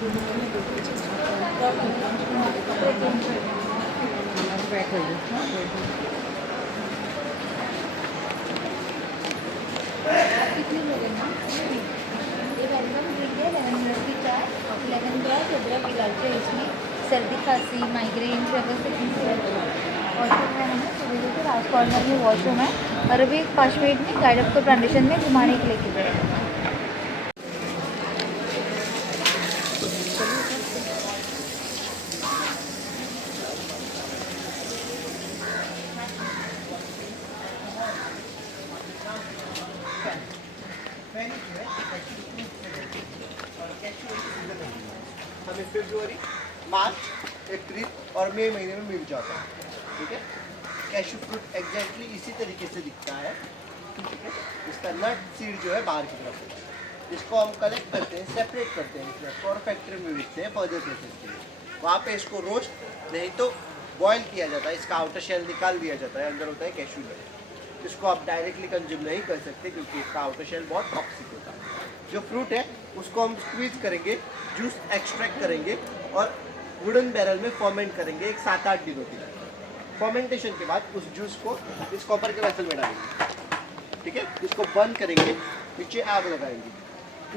कितने लोग हैं ना? ये वेलकम ड्रिंक है, 11 मिनट की चाय, 11 ग्लास अदरक डालते हैं इसमें। सर्दी खांसी माइग्रेन ट्रेवल वॉशरूम है हमें सुबह से लास्ट कॉर्नर में वॉशरूम है और अभी 5 मिनट में गाइड को कंडीशन में घुमाने के लिए जाएगा। हमें फरवरी, मार्च, अप्रैल और मई महीने में मिल जाता है। ठीक है, कैशू फ्रूट एग्जैक्टली इसी तरीके से दिखता है। ठीक है, इसका नट सीड जो है बाहर की तरफ होता है। इसको हम कलेक्ट करते हैं, सेपरेट करते हैं इसमें और फैक्ट्री में बेचते हैं फर्दर प्रोसेस के लिए। वहाँ पे इसको रोस्ट नहीं तो बॉयल किया जाता है, इसका आउटर शेल निकाल दिया जाता है, अंदर होता है कैशू नट। इसको आप डायरेक्टली कंज्यूम नहीं कर सकते क्योंकि इसका आउटर शेल बहुत टॉक्सिक होता है। जो फ्रूट है उसको हम स्क्वीज करेंगे, जूस एक्सट्रैक्ट करेंगे और वुडन बैरल में फर्मेंट करेंगे एक 7-8 दिनों के लिए। फर्मेंटेशन के बाद उस जूस को इस कॉपर के वेसल में डालेंगे। ठीक है, इसको बंद करेंगे, नीचे आग लगाएंगे,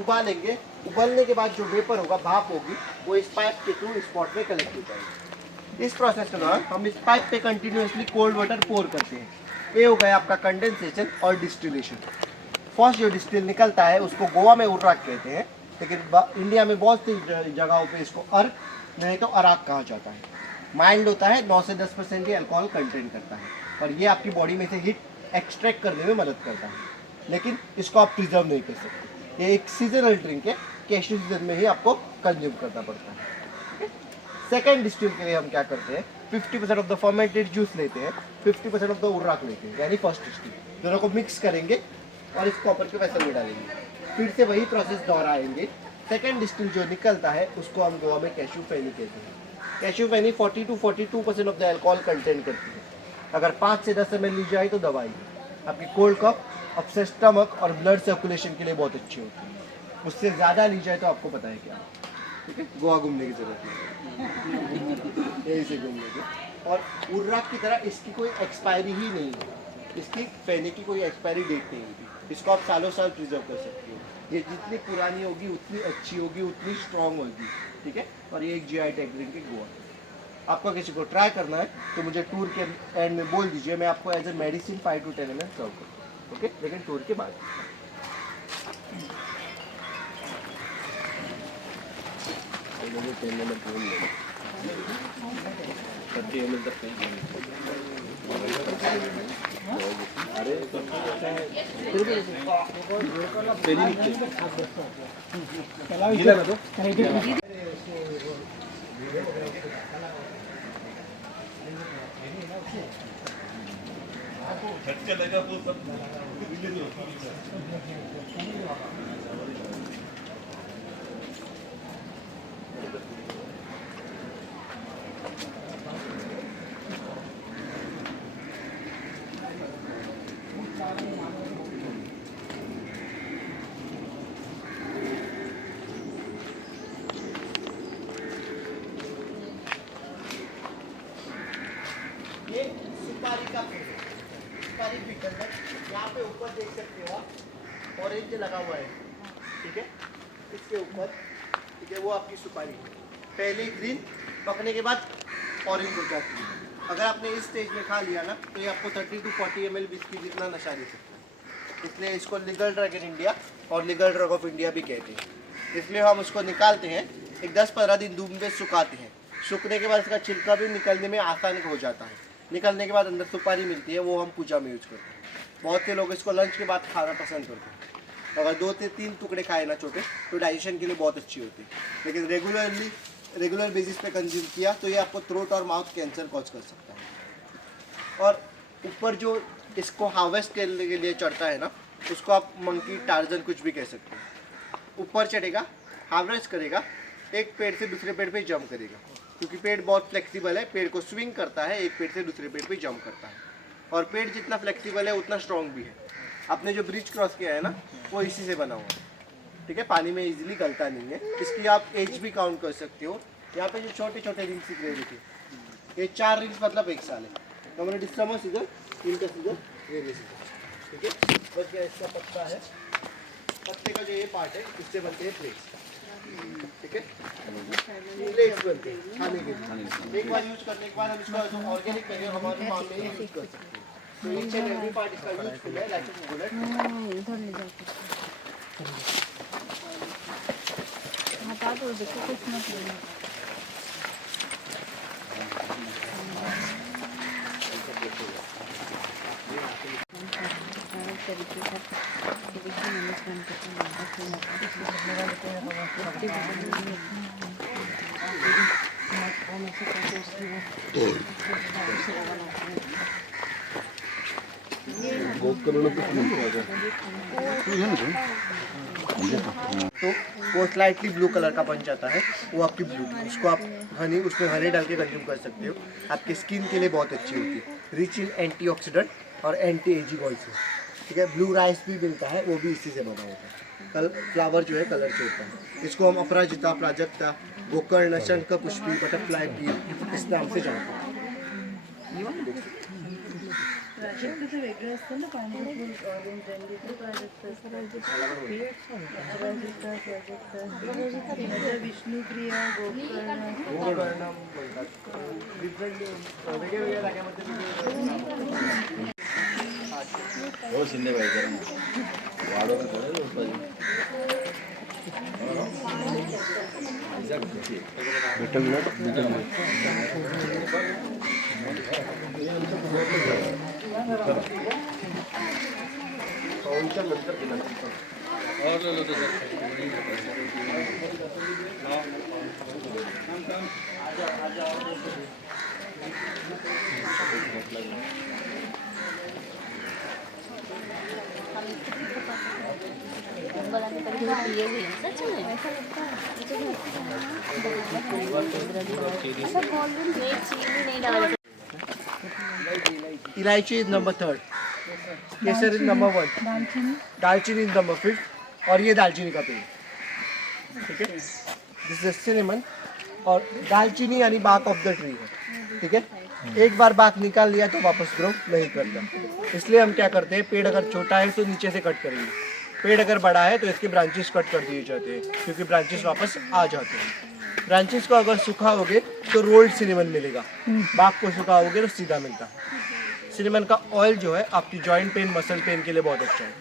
उबालेंगे। उबलने के बाद जो वेपर होगा, भाप होगी, वो इस पाइप के थ्रू इस पॉट में कलेक्ट हो जाएगी। इस प्रोसेस के दौरान हम इस पाइप पे कंटिन्यूसली कोल्ड वाटर पोर करते हैं। ये हो गया आपका कंडेंसेशन और डिस्टिलेशन। फर्स्ट जो डिस्टिल निकलता है उसको गोवा में उर्राक कहते हैं, लेकिन इंडिया में बहुत सी जगहों पे इसको अर्क नहीं तो अराक कहा जाता है। माइल्ड होता है, 9 से 10% ही अल्कोहल कंटेन करता है और ये आपकी बॉडी में से हीट एक्सट्रैक्ट करने में मदद करता है, लेकिन इसको आप प्रिजर्व नहीं कर सकते। ये एक सीजनल ड्रिंक है, कैशू सीजन में ही आपको कंज्यूम करना पड़ता है। सेकेंड डिस्टिल के लिए हम क्या करते हैं, 50% ऑफ द फर्मेंटेड जूस लेते हैं, 50% ऑफ द उर्राक लेते हैं, यानी फर्स्ट डिस्टिल। दोनों को मिक्स करेंगे और इस कॉपर के वेसल में डालेंगे, फिर से वही प्रोसेस दोहराएंगे। सेकेंड डिस्टिल जो निकलता है उसको हम गोवा में कैशू फैनी कहते हैं। Cashew feni 40 to 42% of the alcohol content करती है। अगर 5 से 10 ml ली जाए तो दवाई आपकी कोल्ड कफ, अपसेट स्टमक और ब्लड सर्कुलेशन के लिए बहुत अच्छी होती है। उससे ज़्यादा ली जाए तो आपको पता है क्या, ठीक है, गोवा घूमने की जरूरत नहीं, यही से घूमने की। और उर्राक की तरह इसकी कोई एक्सपायरी ही नहीं है, इसकी फैनी की कोई एक्सपायरी डेट नहीं होती। इसको आप सालों साल प्रिजर्व कर सकते हो। ये जितनी पुरानी होगी उतनी अच्छी होगी, उतनी स्ट्रॉन्ग होगी। ठीक है, और ये एक GI टैग ड्रिंक है गोवा। आपको किसी को ट्राई करना है तो मुझे टूर के एंड में बोल दीजिए, मैं आपको as a medicine 5 to 10 ml serve करूँ। ओके, लेकिन टूर के बाद। ये सुपारी का पेड़ है, सुपारी बीटल है। यहाँ पे ऊपर देख सकते हो आप ऑरेंज लगा हुआ है, ठीक है, इसके ऊपर, ठीक है, वो आपकी सुपारी है। पहले ग्रीन, पकने के बाद ऑरेंज हो जाती है। अगर आपने इस स्टेज में खा लिया ना तो ये आपको 30 to 40 ml विस्की जितना नशा दे सकता है। इसलिए इसको लीगल ड्रग इन इंडिया और लीगल ड्रग ऑफ इंडिया भी कहते हैं। इसलिए हम उसको निकालते हैं, एक 10-15 दिन धूप में सुखाते हैं। सूखने के बाद इसका छिलका भी निकलने में आसान हो जाता है। निकलने के बाद अंदर सुपारी मिलती है, वो हम पूजा में यूज करते हैं। बहुत से लोग इसको लंच के बाद खाना पसंद करते हैं। अगर 2 से 3 टुकड़े खाए ना छोटे तो डाइजेशन के लिए बहुत अच्छी होती है, लेकिन रेगुलर बेसिस पे कंज्यूम किया तो ये आपको थ्रोट और माउथ कैंसर कॉज कर सकता है। और ऊपर जो इसको हार्वेस्ट करने के लिए चढ़ता है ना, उसको आप मंकी, टार्जन कुछ भी कह सकते हो। ऊपर चढ़ेगा, हार्वेस्ट करेगा, एक पेड़ से दूसरे पेड़ पे जंप करेगा, क्योंकि पेड़ बहुत फ्लेक्सिबल है, पेड़ को स्विंग करता है, एक पेड़ से दूसरे पेड़ पे जंप करता है। और पेड़ जितना फ्लेक्सिबल है उतना स्ट्रॉन्ग भी है। आपने जो ब्रिज क्रॉस किया है ना, वो इसी से बना हुआ है। ठीक है, पानी में इजीली गलता नहीं है। इसकी आप एज भी काउंट कर सकते हो। यहाँ पे जो छोटे छोटे रिंग्स दिख रहे देखिए, ये 4 रिंग्स मतलब 1 साल है। हमारे डिस्टमस इधर, इनका सीधर, ये सीधर, ठीक है। बस ये इसका पत्ता है, पत्ते का जो ये पार्ट है इससे बनते हैं प्लेट्स, ठीक है। प्लेट्स बनते हैं खाने के लिए, एक बार यूज करने के बाद हम इसको ऑर्गेनिक करेंगे, हमारे फार्म में यूज कर सकते हैं। तो ईच एंड एवरी पार्ट इसका यूजफुल है, लाइक कोकोनट। इधर ले जाके हटा दो, देखो कुछ मत लेना। तरीके से तो वो स्लाइटली ब्लू कलर का बन जाता है, वो आपकी ब्लू, उसको आप हनी, उसमें हनी डाल के कंज्यूम कर सकते हो। आपकी स्किन के लिए बहुत अच्छी होती है, रिच इन एंटीऑक्सीडेंट और एंटी एजिंग ऑयल्स है, ठीक है। ब्लू राइस भी मिलता है, वो भी इसी से बना होता है। कल फ्लावर जो है कलर से होता है। इसको हम अपराजिता, प्राजक्ता, गोकर्ण, शंख पुष्पी, बटरफ्लाई पी इस नाम से जानते हैं। प्राजक्ताचं वेगळं असतं ना, पांढरं फुल ऑरेंज रंगीचं प्राजक्ता असतं, प्राजक्ता विष्णुप्रिया, गोकर्ण म्हणतात, डिफरंट वेगवेगळ्या जाग्यामध्ये हो शिंदे भाई जरा वाढवलं थोडं इलायची is number 3, Kesar is number 1, दालचीनी इज नंबर 5 और ये दालचीनी का पेड़, ठीक है। दिस इज सिनेमन, और दालचीनी यानी बाक ऑफ द ट्री है, ठीक है। एक बार बाक निकाल लिया तो वापस ग्रो नहीं करता, इसलिए हम क्या करते हैं, पेड़ अगर छोटा है तो नीचे से कट करेंगे, पेड़ अगर बड़ा है तो इसके ब्रांचेस कट कर दिए जाते हैं, क्योंकि ब्रांचेस वापस आ जाते हैं। ब्रांचेस को अगर सुखाओगे तो रोल्ड सिनेमन मिलेगा, बाक को सुखाओगे तो सीधा मिलता है। सिनेमन का ऑयल जो है आपकी जॉइंट पेन, मसल पेन के लिए बहुत अच्छा है,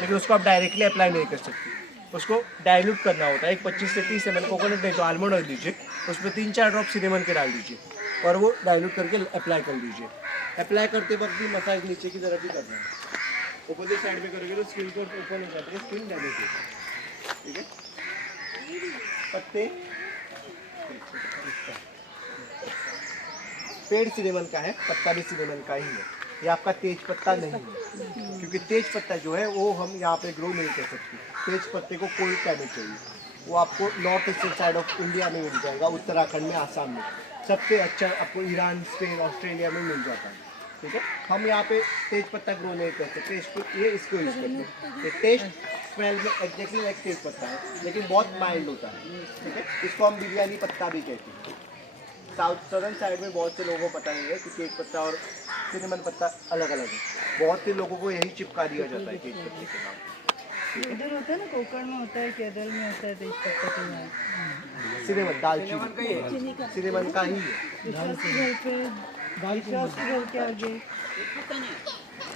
लेकिन उसको आप डायरेक्टली अप्लाई नहीं कर सकते, उसको डाइल्यूट करना होता है। एक 25 से 30 ml कोकोनट नहीं तो आलमंड ऑयल लीजिए, उसमें 3-4 ड्रॉप सिनेमन के डाल दीजिए और वो डाइल्यूट करके अप्लाई कर दीजिए। अप्लाई करते वक्त भी मसाज नीचे की तरफ ही करना है, अपोजिट साइड में करोगे तो स्किन को ओपन हो जाती है, स्किन डैमेज होती है, ठीक है। पत्ते पेड़ सिनेमन का है, पत्ता भी सिनेमन का ही है, ये आपका तेज पत्ता नहीं है, क्योंकि तेज पत्ता जो है वो हम यहाँ पे ग्रो नहीं कर सकते। तेज पत्ते को कोई क्लाइमेट चाहिए, वो आपको north eastern side of India में मिल जाएगा, उत्तराखंड में, आसाम में सबसे अच्छा आपको ईरान, स्पेन, ऑस्ट्रेलिया में मिल जाता है, ठीक है। हम यहाँ पे तेज पत्ता ग्रो नहीं कर सकते, इसको ये इसको यूज़ करते हैं। ये टेस्ट स्मेल में एग्जैक्टली लाइक तेज पत्ता है, लेकिन बहुत माइल्ड होता है, ठीक है। इसको हम बिरयानी पत्ता भी कहते हैं। साउथ सदर्न साइड में बहुत से लोगों को पता नहीं है कि तेज पत्ता और सिनेमन पत्ता अलग अलग है, बहुत से लोगों को यही चिपका दिया जाता है तेज पत्ते के नाम। उधर होता है ना, कोकण में होता है, केरल में होता है तेज पत्ता के नाम। सिनेमन दालचीनी सिनेमन का ही है, विश्वास के घर पे, विश्वास के घर के आगे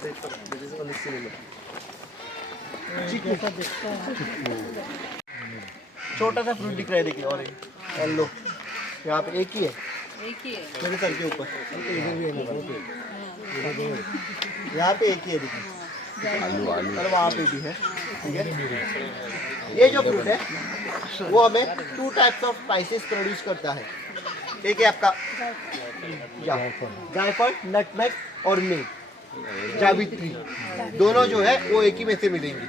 तेज पत्ता, this is only cinnamon। जैसा दिखता है। छोटा सा फ्रूट दिख रहा है देखिए, और येलो, यहाँ पे एक ही है, मेरे सर के ऊपर, यहाँ पे एक ही है देखिए, और वहाँ पे भी है, ठीक है। ये जो फ्रूट है वो हमें 2 टाइप्स ऑफ स्पाइसेस प्रोड्यूस करता है। एक है आपका जायफल, नटमेग और नीम, जावित्री, दोनों जो है वो एक ही में से मिलेंगी।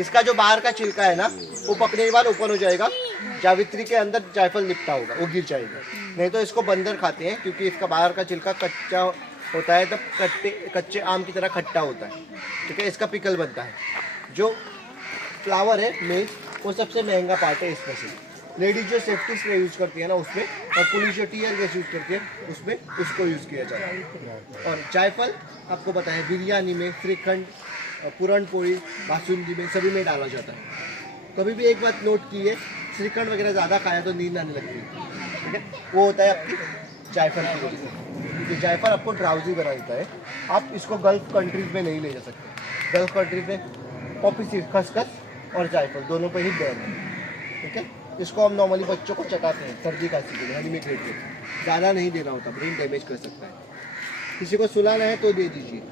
इसका जो बाहर का छिलका है ना, वो पकने के बाद ओपन हो जाएगा, जावित्री के अंदर जायफल लिपटा होगा, वो गिर जाएगा। नहीं तो इसको बंदर खाते हैं, क्योंकि इसका बाहर का छिलका कच्चा होता है, तब कच्चे आम की तरह खट्टा होता है, ठीक है। इसका पिकल बनता है। जो फ्लावर है मेज, वो सबसे महंगा पार्ट है इसमें से। लेडीज जो सेफ्टी स्प्रे यूज़ करती है ना उसमें, और पुलिस जो टीयर गैस यूज़ करती है उसमें, उसको यूज़ किया जाता है। और जायफल आपको पता है बिरयानी में, श्रीखंड, पूरन पोड़ी, बासुंदी में, सभी में डाला जाता है। कभी भी एक बात नोट की है, श्रीखंड वगैरह ज़्यादा खाया तो नींद आने लगती है, ठीक है, वो होता है आपकी जायफल की वजह से, क्योंकि जायफल आपको ड्राउजी बना देता है। आप इसको गल्फ कंट्रीज में नहीं ले जा सकते। गल्फ कंट्रीज में पॉपी सीड, खसखस और जायफल दोनों पे ही बैन है, ठीक है। इसको हम नॉर्मली बच्चों को चटाते हैं सर्दी खांसी के लिए, हनी में ग्रेट के, ज़्यादा नहीं देना होता, ब्रेन डैमेज कर सकता है। किसी को सुलाना है तो दे दीजिए,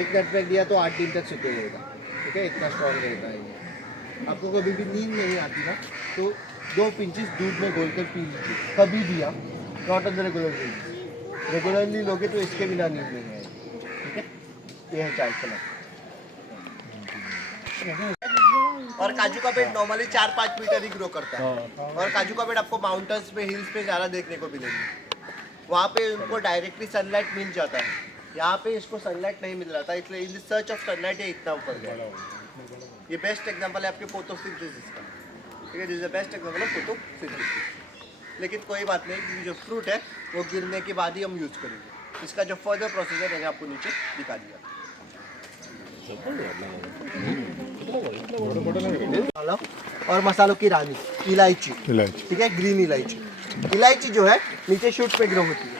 एक नटमेग दिया तो 8 दिन तक सुते रहेगा, ठीक है, इतना स्ट्रॉन्ग रहता है ये। आपको कभी भी नींद नहीं आती ना तो 2 पिंचेस दूध में घोल कर पी लीजिए, कभी भी आप, not on the regular basis. Regularly लोगे तो इसके बिना नींद नहीं आएगी, ठीक है। ये है जायफल। और काजू का पेड़ नॉर्मली 4-5 मीटर ही ग्रो करता है, और काजू का पेड़ आपको माउंटेन्स पे, हिल्स पे ज़्यादा देखने को मिलेंगे। वहाँ पे उनको डायरेक्टली सनलाइट मिल जाता है, यहाँ पे इसको सनलाइट नहीं मिल रहा था, इसलिए in the search of sunlight ये इतना ऊपर गया। ये बेस्ट एग्जांपल है आपके फोटोसिंथेसिस का, ठीक है, this is the best example of photosynthesis. लेकिन कोई बात नहीं, क्योंकि जो फ्रूट है वो गिरने के बाद ही हम यूज़ करेंगे। इसका जो फर्दर प्रोसीजर है मैंने आपको नीचे दिखा दिया। और मसालों की रानी इलायची, ठीक है, ग्रीन इलायची। इलायची जो है नीचे शूट पे ग्रो होती है,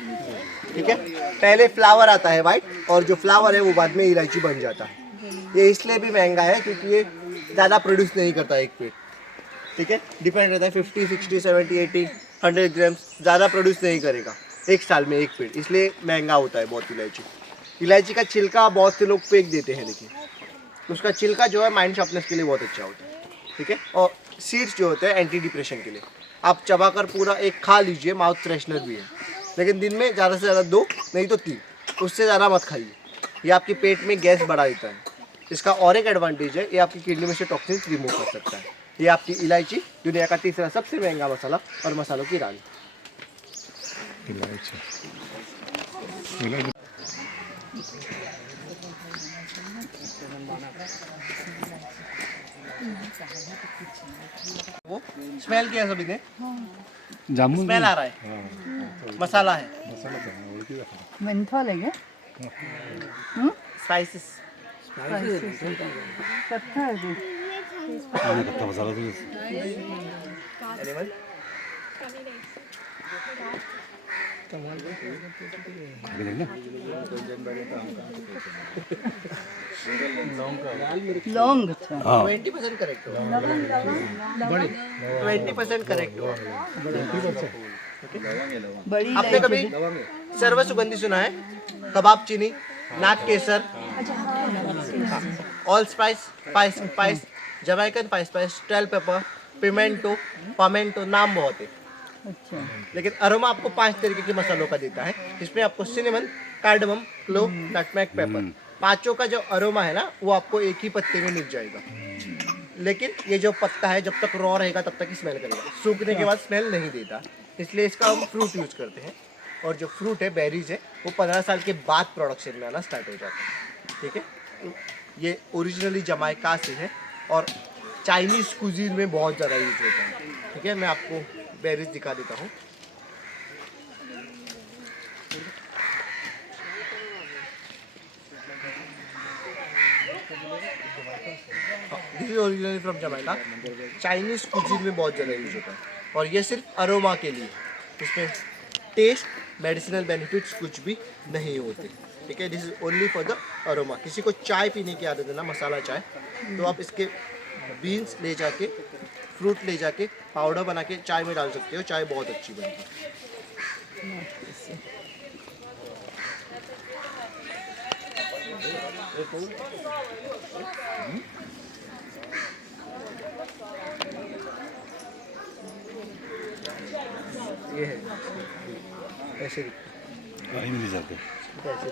ठीक है। पहले फ्लावर आता है वाइट, और जो फ्लावर है वो बाद में इलायची बन जाता है। ये इसलिए भी महंगा है क्योंकि ये ज़्यादा प्रोड्यूस नहीं करता एक पेड़, ठीक है, डिपेंड रहता है 50, 60, 70, 80, 100 ग्राम्स, ज़्यादा प्रोड्यूस नहीं करेगा एक साल में एक पेड़, इसलिए महंगा होता है बहुत इलायची। इलायची का छिलका बहुत से लोग फेंक देते हैं, लेकिन उसका छिलका जो है माइंड शार्पनेस के लिए बहुत अच्छा होता है, ठीक है। और सीड्स जो होते हैं एंटी डिप्रेशन के लिए, आप चबाकर पूरा एक खा लीजिए, माउथ फ्रेशनर भी है, लेकिन दिन में ज़्यादा से ज़्यादा 2 नहीं तो 3, उससे ज़्यादा मत खाइए, ये आपके पेट में गैस बढ़ा देता है। इसका और एक एडवांटेज है, ये आपकी किडनी में से टॉक्सिन्स रिमूव कर सकता है। ये आपकी इलायची, दुनिया का तीसरा सबसे महंगा मसाला और मसालों की रानी। वो स्मेल किया सभी ने, जामुन स्मेल आ रहा है, मसाला है, मेंथॉल है क्या? स्पाइसेस। कत्था है जो कत्ता मसाला तो एनिमल लौंग। अच्छा 20% करेक्ट हो, 20% करेक्ट हो। बड़ी आपने कभी सर्व सुगंधी सुना है? कबाब चीनी, नाग केसर, all spice, Jamaican spice, tail pepper, pimento, पामेंटो, नाम बहुत है, अच्छा लेकिन अरोमा आपको 5 तरीके के मसालों का देता है। इसमें आपको cinnamon, cardamom, clove, nutmeg, paper, पांचों का जो अरोमा है ना वो आपको एक ही पत्ते में मिल जाएगा। लेकिन ये जो पत्ता है जब तक रॉ रहेगा तब तक ही स्मेल करेगा, सूखने के बाद स्मेल नहीं देता, इसलिए इसका हम फ्रूट यूज करते हैं। और जो फ्रूट है, बेरीज है, वो 15 साल के बाद प्रोडक्शन में आना स्टार्ट हो जाता है, ठीक है। ये ओरिजिनली जमाइका से है और चाइनीज़ कुजीन में बहुत ज़्यादा यूज होता है, ठीक है। मैं आपको बेरीज दिखा देता हूँ। This is originally from Jamaica, Chinese cuisine में बहुत ज़्यादा यूज होता है, और ये सिर्फ अरोमा के लिए, इसमें टेस्ट, मेडिसिनल बेनिफिट्स कुछ भी नहीं होते, ठीक है। This is only for the aroma. किसी को चाय पीने की आदत है ना, मसाला चाय, तो आप इसके बीन्स ले जाके, फ्रूट ले जाके पाउडर बना के चाय में डाल सकते हो, चाय बहुत अच्छी बनती है। ये है ऐसे कहीं नहीं जाते। ऐसे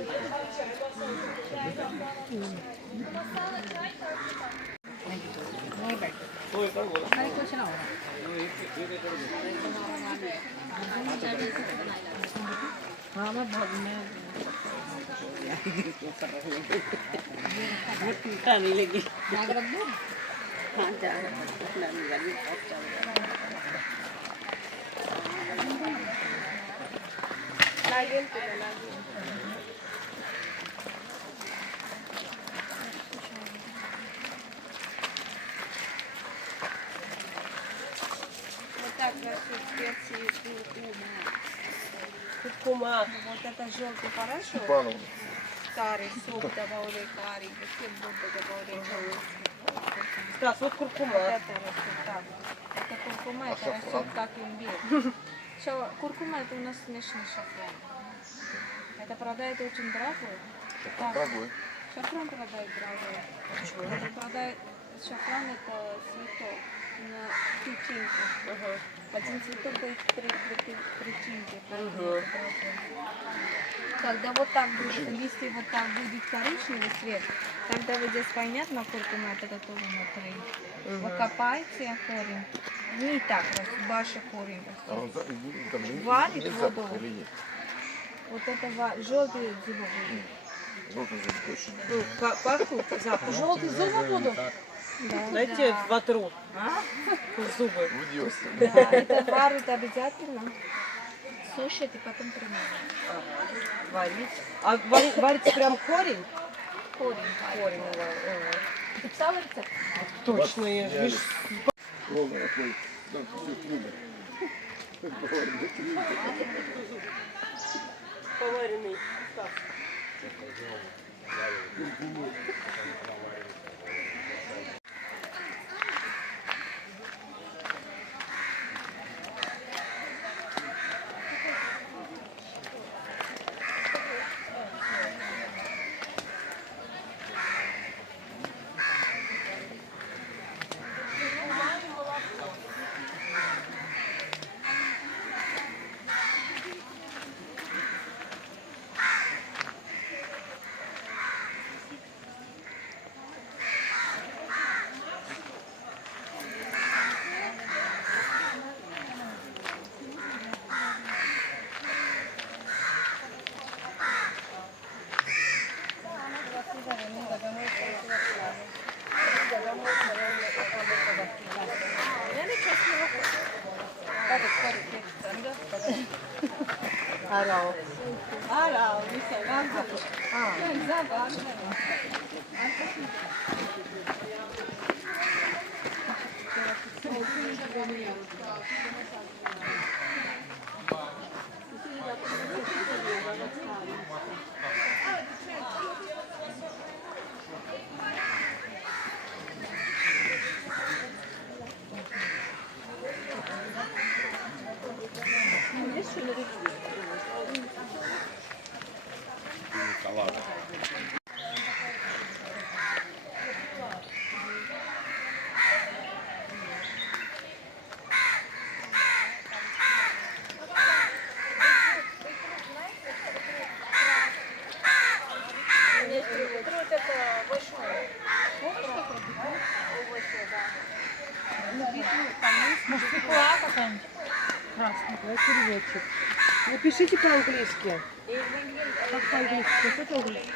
हाँ मैं बहुत टूटा नहीं लगी। Вот так наши специи куркума. Куркума. Вот это желтый порошок. Старый сок добавили карри. Зачем будто добавили желтый? Стас, вот куркума. Вот это растет так. Это куркума, это растет как имбирь. Куркума это у нас смешанный шафран. Это продают очень дорого. Дорогой. Шафран продают дорогой. Это продают... Шафран это цветок на печеньке. Один цветок дает три причинки. Когда вот так будет, листья вот так будет коричневый цвет, тогда вы здесь понятно, куркума это готово внутри. Вы копаете корень, не так, ваши корень. Варит воду. Вот это желтый зубы будут. Пахнут запах. Желтый зубы будут? Да, Дайте да. вотру. Зубы. Да, это варят обязательно. Сушат и потом примерно. Варить. А варится прям корень? Корень. Корень. Ты писала рецепт? Точно, я же вижу. Поваренный. Арал. Арал, Висаган. Красный. Напишите по-английски. Как по-английски? Что по-английски?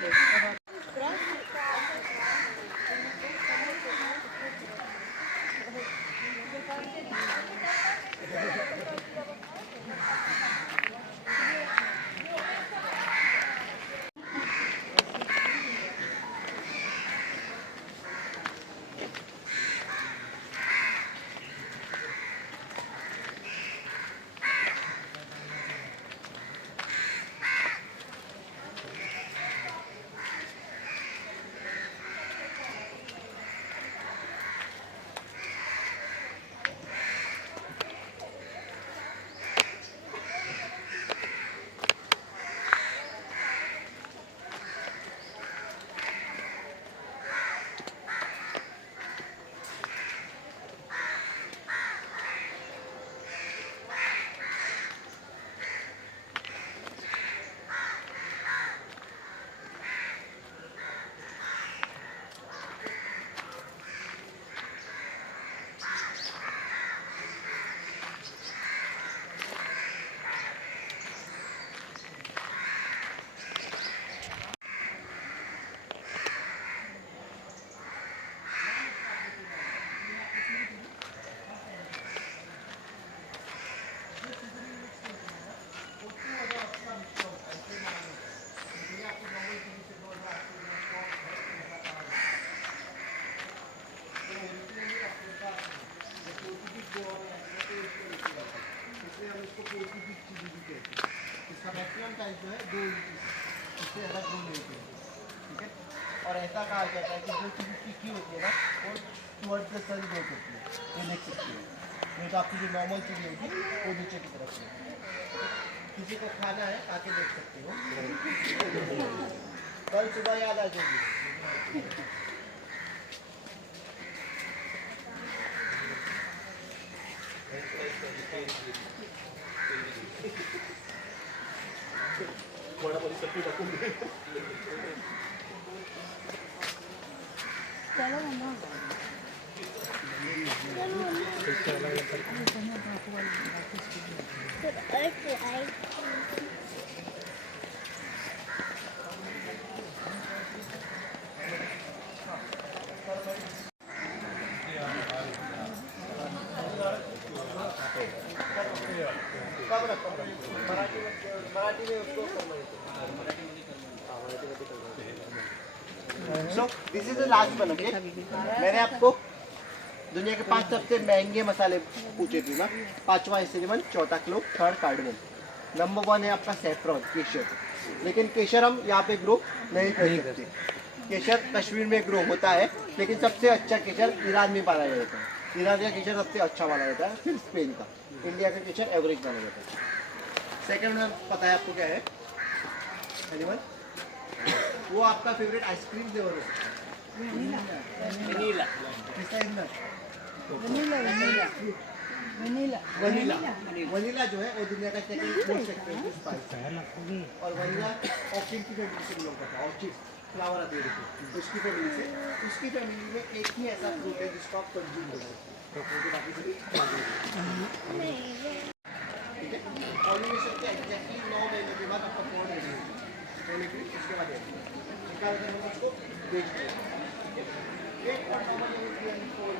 उसको पूरी की चीज़ भी कहते हैं। इसका मैक्सिमम साइज जो है 2 इंच, इससे ज़्यादा ग्रो नहीं होती है, ठीक है। और ऐसा कहा जाता है कि जो चीज़ टिकी होती है ना वो टुवर्ड्स द सन ग्रो करती है, ये देख सकते हो। नहीं तो आपकी जो नॉर्मल चीज़ होगी वो नीचे की तरफ से। किसी को खाना है आके देख सकते हो, कल सुबह याद आ जाएगी। So this is the last one, okay? मैंने आपको दुनिया के 5 सबसे महंगे मसाले पूछे थे ना, 5वां है सिनेमन, 4था क्लोव, 3rd कार्डमम, नंबर 1 है आपका सैफरॉन, केशर। लेकिन केशर हम यहाँ पे ग्रो नहीं कर सकते। केशर कश्मीर में ग्रो होता है, लेकिन सबसे अच्छा केशर ईरान में पाया जाता है। ईरान का केशर सबसे अच्छा माना जाता है, फिर स्पेन का। इंडिया का केशर एवरेज माना जाता है। सेकंड में पता है आपको क्या है? एनिमल वो आपका फेवरेट आइसक्रीम फ्लेवर है, वनीला। किसका इधर? वनीला जो है वो दुनिया का सेकंड मोस्ट एक्सपेंसिव स्पाइस है। और वनीला ऑर्किड की फैमिली से बिलोंग करता है, ऑर्किड फ्लावर आती है देखो, उसकी फैमिली से। उसकी फैमिली में एक ही ऐसा फ्रूट है जिसको आप कंज्यूम कर सकते हो, बाकी सभी ठीक है। पॉलिनेशन के एग्जैक्टली 9 महीने के बाद आपका पॉड रेडी होगा, उसके बाद निकाल कर हम उसको बेचते हैं। एक पॉड नॉर्मल यूज किया 4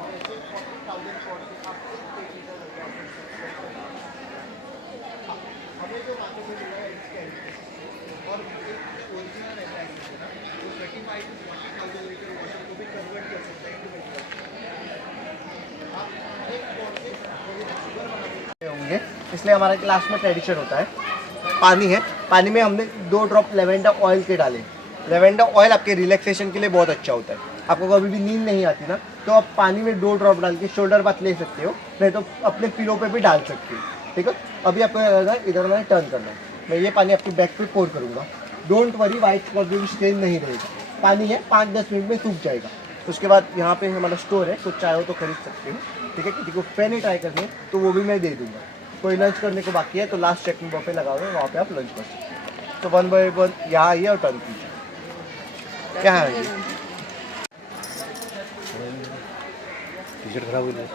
और ऐसे 40,000 पॉड से आप 1 लीटर हो गया। हमें जो मार्केट में मिला है इसके और एक ओरिजिनल रहता है ना, वो 35 to 40,000 लीटर वाटर को भी कन्वर्ट कर सकता है into आप एक पॉड से शुगर बना होंगे। इसलिए हमारे क्लास में ट्रेडिशन होता है, पानी है, पानी में हमने 2 ड्रॉप लेवेंडर ऑयल के डाले। लेवेंडर ऑयल आपके रिलैक्सेशन के लिए बहुत अच्छा होता है। आपको कभी भी नींद नहीं आती ना, तो आप पानी में 2 ड्रॉप डाल के शोल्डर बात ले सकते हो, नहीं तो अपने पिलो पे भी डाल सकते हो, ठीक है। अभी आपको इधर मैंने टर्न करना है, मैं ये पानी आपकी बैक पे पोर करूँगा। डोंट वरी, वाइट स्पॉट भी स्टेन नहीं रहेगा। पानी है 5-10 मिनट में सूख जाएगा। उसके बाद यहाँ पे हमारा स्टोर है, कुछ चाहो तो खरीद सकते हो, ठीक है। किसी को पेन ही ट्राई करनी है तो वो भी मैं दे दूँगा। कोई लंच करने को बाकी है तो लास्ट चेकिंग बफे लगा हुआ है, वहाँ पे आप लंच कर सकते हैं। तो 1 बाय 1 यहाँ आइए और टर्न कीजिए। क्या है ये? टी शर्ट खराब हो गई,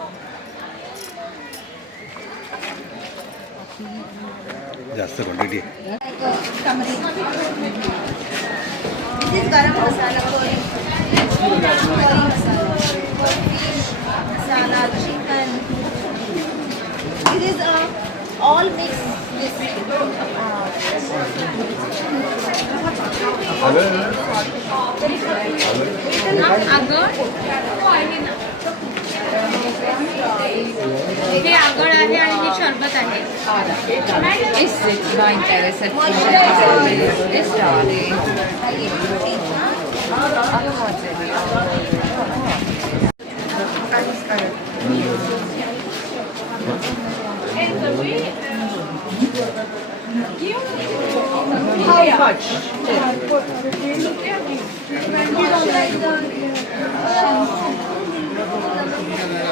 जास्त क्वांटिटी आहे. This is garam masala for curry masala, for fish masala, chicken. This is all mixed हे आगळ आहे आणि हे शरबत आहे. Va a interesar How much?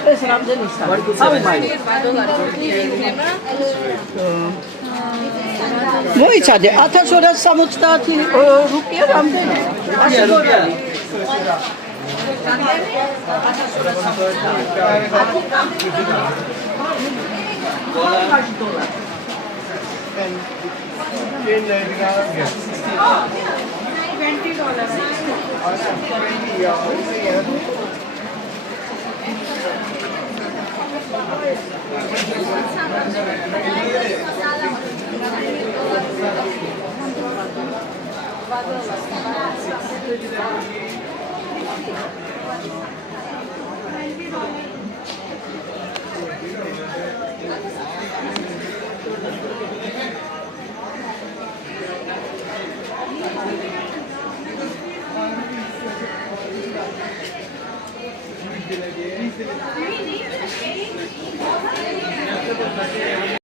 Yes, Ramzan is how much? Mooi țade, ata sora samutstati rupiah Ramzan. Asal rupiah. $1 $20.